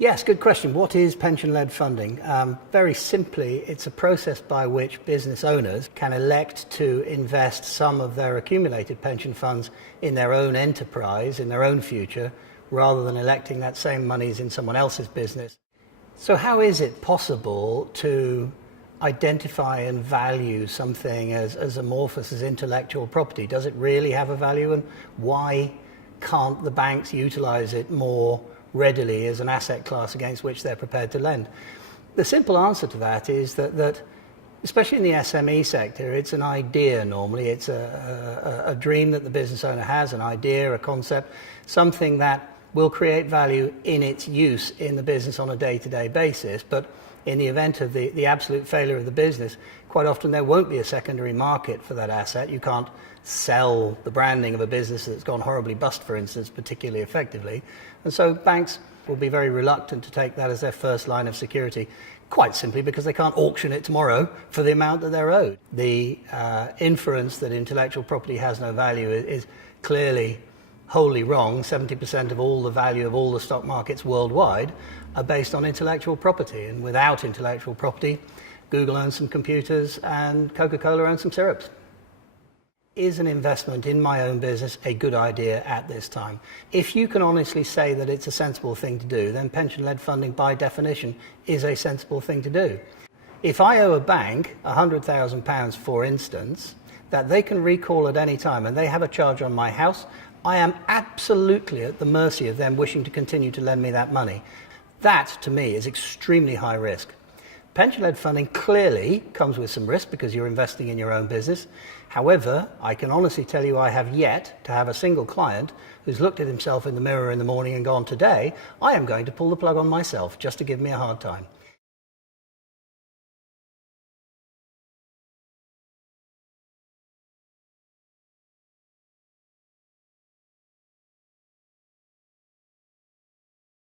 Yes, good question. What is pension-led funding? Very simply, it's a process by which business owners can elect to invest some of their accumulated pension funds in their own enterprise, in their own future, rather than electing that same monies in someone else's business. So how is it possible to identify and value something as amorphous as intellectual property? Does it really have a value, and why can't the banks utilize it more readily as an asset class against which they're prepared to lend? The simple answer to that is that especially in the SME sector, it's an idea normally. It's a dream that the business owner has, an idea, a concept, something that will create value in its use in the business on a day-to-day basis. But in the event of the absolute failure of the business, quite often there won't be a secondary market for that asset. You can't sell the branding of a business that's gone horribly bust, for instance, particularly effectively. And so banks will be very reluctant to take that as their first line of security, quite simply because they can't auction it tomorrow for the amount that they're owed. The inference that intellectual property has no value is clearly wholly wrong. 70% of all the value of all the stock markets worldwide are based on intellectual property. And without intellectual property, Google owns some computers and Coca-Cola owns some syrups. Is an investment in my own business a good idea at this time? If you can honestly say that it's a sensible thing to do, then pension-led funding by definition is a sensible thing to do. If I owe a bank £100,000, for instance, that they can recall at any time and they have a charge on my house, I am absolutely at the mercy of them wishing to continue to lend me that money. That, to me, is extremely high risk. Pension-led funding clearly comes with some risk because you're investing in your own business. However, I can honestly tell you I have yet to have a single client who's looked at himself in the mirror in the morning and gone, today, I am going to pull the plug on myself just to give me a hard time.